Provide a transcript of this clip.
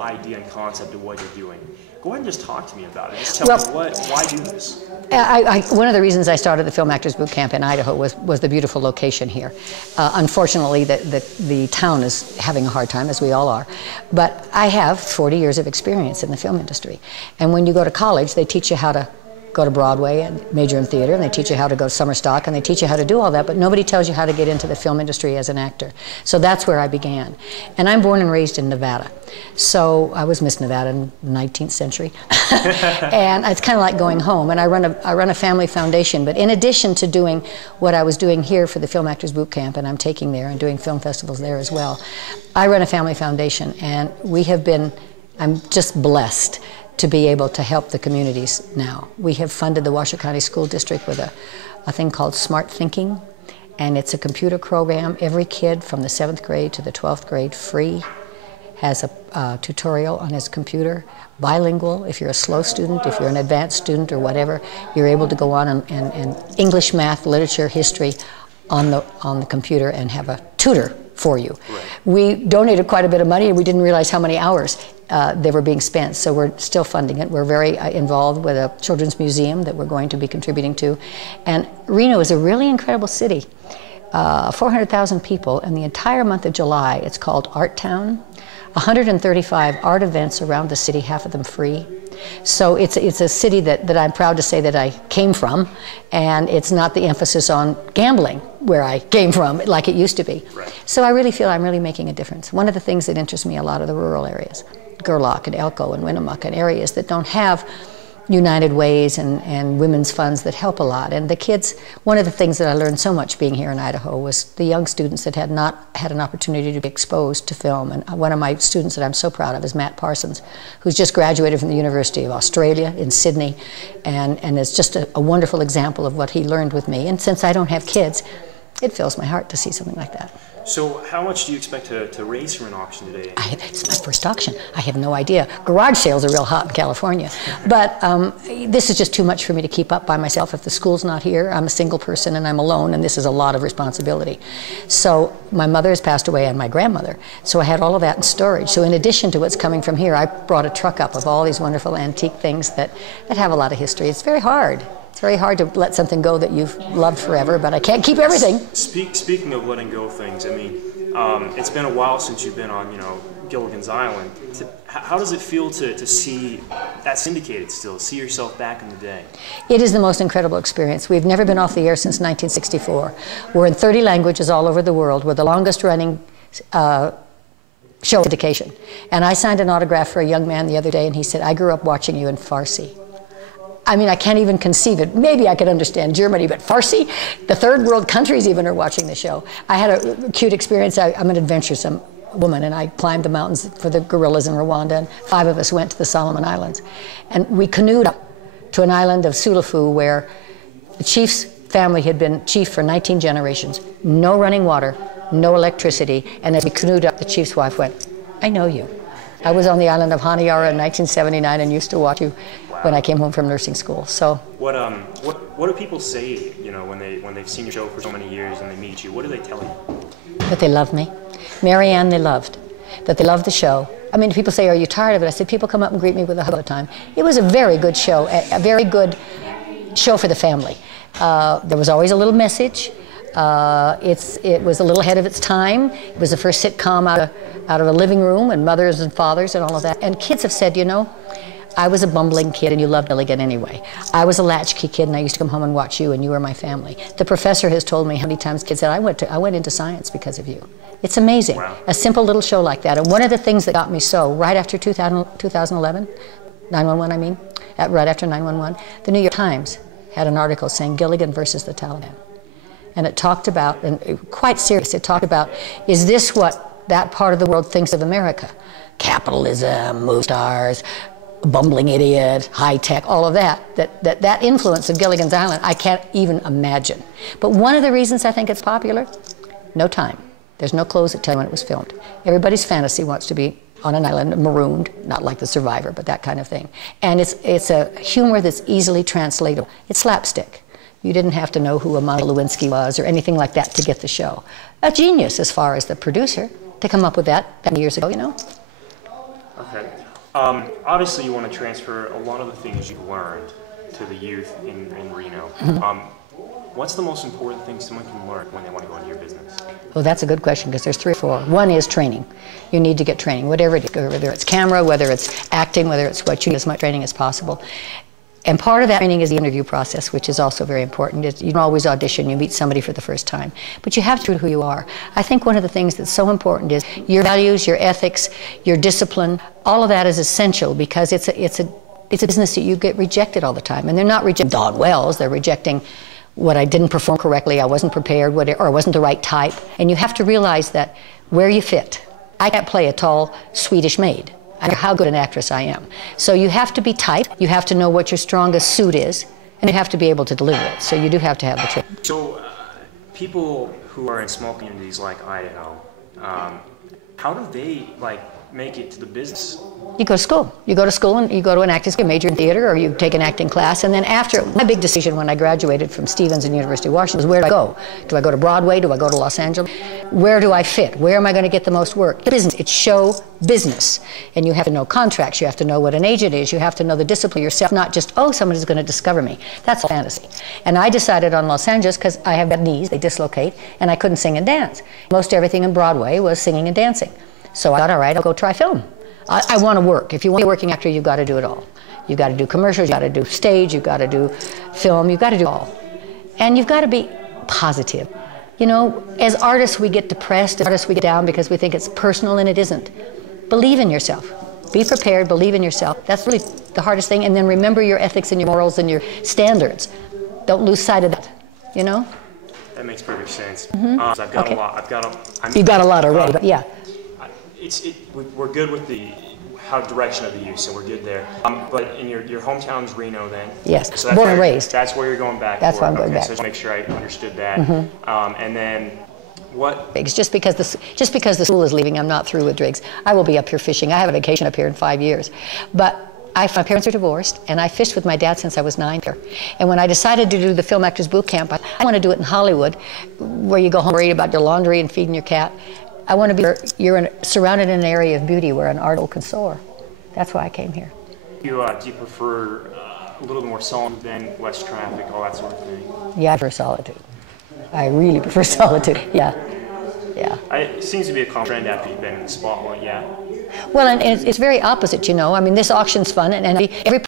general idea and concept of what you're doing. Go ahead and just talk to me about it. Just tell me why do this? One of the reasons I started the Film Actors Boot Camp in Idaho was the beautiful location here. Unfortunately, the town is having a hard time, as we all are. But I have 40 years of experience in the film industry. And when you go to college, they teach you how to go to Broadway and major in theater, and they teach you how to go to summer stock, and they teach you how to do all that, but nobody tells you how to get into the film industry as an actor. So that's where I began. And I'm born and raised in Nevada. So I was Miss Nevada in the 19th century. And it's kind of like going home. And I run a family foundation, but in addition to doing what I was doing here for the Film Actors Boot Camp, and I'm taking there and doing film festivals there as well, I run a family foundation, and I'm just blessed to be able to help the communities now. We have funded the Washoe County School District with a thing called Smart Thinking, and it's a computer program. Every kid from the 7th grade to the 12th grade, free, has a tutorial on his computer, bilingual. If you're a slow student, if you're an advanced student or whatever, you're able to go on and English, math, literature, history on the computer and have a tutor for you. Right. We donated quite a bit of money, and we didn't realize how many hours they were being spent, so we're still funding it. We're very involved with a children's museum that we're going to be contributing to. And Reno is a really incredible city. 400,000 people, and the entire month of July, it's called Art Town. 135 art events around the city, half of them free. So it's a city that I'm proud to say that I came from, and it's not the emphasis on gambling where I came from like it used to be. Right. So I really feel I'm really making a difference. One of the things that interests me a lot are the rural areas, Gerlach and Elko and Winnemucca, and areas that don't have United Ways and women's funds that help a lot. And the kids, one of the things that I learned so much being here in Idaho was the young students that had not had an opportunity to be exposed to film. And one of my students that I'm so proud of is Matt Parsons, who's just graduated from the University of Australia in Sydney, and is just a wonderful example of what he learned with me. And since I don't have kids, it fills my heart to see something like that. So how much do you expect to raise from an auction today? It's my first auction. I have no idea. Garage sales are real hot in California. But this is just too much for me to keep up by myself. If the school's not here, I'm a single person and I'm alone, and this is a lot of responsibility. So my mother has passed away and my grandmother. So I had all of that in storage. So in addition to what's coming from here, I brought a truck up of all these wonderful antique things that have a lot of history. It's very hard. It's very hard to let something go that you've loved forever, but I can't keep everything. Speaking of letting go things, I mean, it's been a while since you've been on, Gilligan's Island. How does it feel to see that syndicated still, see yourself back in the day? It is the most incredible experience. We've never been off the air since 1964. We're in 30 languages all over the world. We're the longest running show syndication. And I signed an autograph for a young man the other day, and he said, "I grew up watching you in Farsi." I mean, I can't even conceive it. Maybe I could understand Germany, but Farsi? The third world countries even are watching the show. I had a cute experience. I'm an adventuresome woman, and I climbed the mountains for the gorillas in Rwanda, and 5 of us went to the Solomon Islands. And we canoed up to an island of Sulafu where the chief's family had been chief for 19 generations. No running water, no electricity, and as we canoed up, the chief's wife went, "I know you. I was on the island of Honiara in 1979 and used to watch you when I came home from nursing school." So what do people say, when they've seen your show for so many years and they meet you? What do they tell you? That they love me. Marianne, they loved. That they loved the show. I mean, people say, "Are you tired of it?" I said, "People come up and greet me with a hug all the time." It was a very good show, a very good show for the family. There was always a little message. It was a little ahead of its time. It was the first sitcom out of a living room, and mothers and fathers and all of that. And kids have said, I was a bumbling kid and you loved Gilligan anyway. I was a latchkey kid and I used to come home and watch you and you were my family. The professor has told me how many times kids said, I went into science because of you. It's amazing. Wow. A simple little show like that. And one of the things that got me so, right after 2011, 9/11 I mean, right after 9/11, the New York Times had an article saying Gilligan versus the Taliban. And it talked about, and quite serious, it talked about, is this what that part of the world thinks of America? Capitalism, movie stars, bumbling idiot, high tech, all of that influence of Gilligan's Island, I can't even imagine. But one of the reasons I think it's popular, no time. There's no clothes that tell you when it was filmed. Everybody's fantasy wants to be on an island, marooned, not like The Survivor, but that kind of thing. And it's a humor that's easily translatable. It's slapstick. You didn't have to know who Monica Lewinsky was or anything like that to get the show. A genius as far as the producer to come up with that years ago, Okay. Obviously, you want to transfer a lot of the things you've learned to the youth in Reno. What's the most important thing someone can learn when they want to go into your business? Well, that's a good question because there's 3 or 4. One is training. You need to get training, whatever it is, whether it's camera, whether it's acting, whether it's what you need, as much training as possible. And part of that training is the interview process, which is also very important. You don't always audition, you meet somebody for the first time. But you have to know who you are. I think one of the things that's so important is your values, your ethics, your discipline. All of that is essential because it's a business that you get rejected all the time. And they're not rejecting dog wells, they're rejecting what I didn't perform correctly, I wasn't prepared, or I wasn't the right type. And you have to realize that where you fit. I can't play a tall Swedish maid. I don't know how good an actress I am. So you have to be type, you have to know what your strongest suit is, and you have to be able to deliver it. So you do have to have the training. So people who are in small communities like Idaho, how do they make it to the business? You go to school. You go to school and you go to an acting school, major in theater, or you take an acting class, and then after, my big decision when I graduated from Stevens and University of Washington was, where do I go? Do I go to Broadway? Do I go to Los Angeles? Where do I fit? Where am I going to get the most work? Business. It's show business. And you have to know contracts. You have to know what an agent is. You have to know the discipline yourself, not just, oh, somebody's going to discover me. That's fantasy. And I decided on Los Angeles because I have bad knees, they dislocate, and I couldn't sing and dance. Most everything in Broadway was singing and dancing. So I thought, all right, I'll go try film. I want to work. If you want to be a working actor, you've got to do it all. You've got to do commercials, you've got to do stage, you've got to do film, you've got to do all. And you've got to be positive. You know, as artists we get depressed, as artists we get down because we think it's personal and it isn't. Believe in yourself. Be prepared, believe in yourself. That's really the hardest thing. And then remember your ethics and your morals and your standards. Don't lose sight of that, you know? That makes perfect sense. I've got a lot. You've got a lot already, but yeah. We're good with the direction of the use, so we're good there. But in your hometown's Reno, then. Yes, so born and raised. That's where you're going back. That's where I'm going back. So just make sure I understood that. And then what? Just because the school is leaving, I'm not through with Driggs. I will be up here fishing. I have a vacation up here in 5 years, but. My parents are divorced, and I fished with my dad since I was 9 here. And when I decided to do the Film Actors Boot Camp, I want to do it in Hollywood, where you go home worried about your laundry and feeding your cat. I want to be where you're surrounded in an area of beauty where an artist can soar. That's why I came here. Do you prefer a little more solitude than less traffic, all that sort of thing? Yeah, I prefer solitude. I really prefer solitude, yeah. Yeah. It seems to be a common trend after you've been in the spotlight, yeah. Well, and it's very opposite, you know. I mean, this auction's fun, and every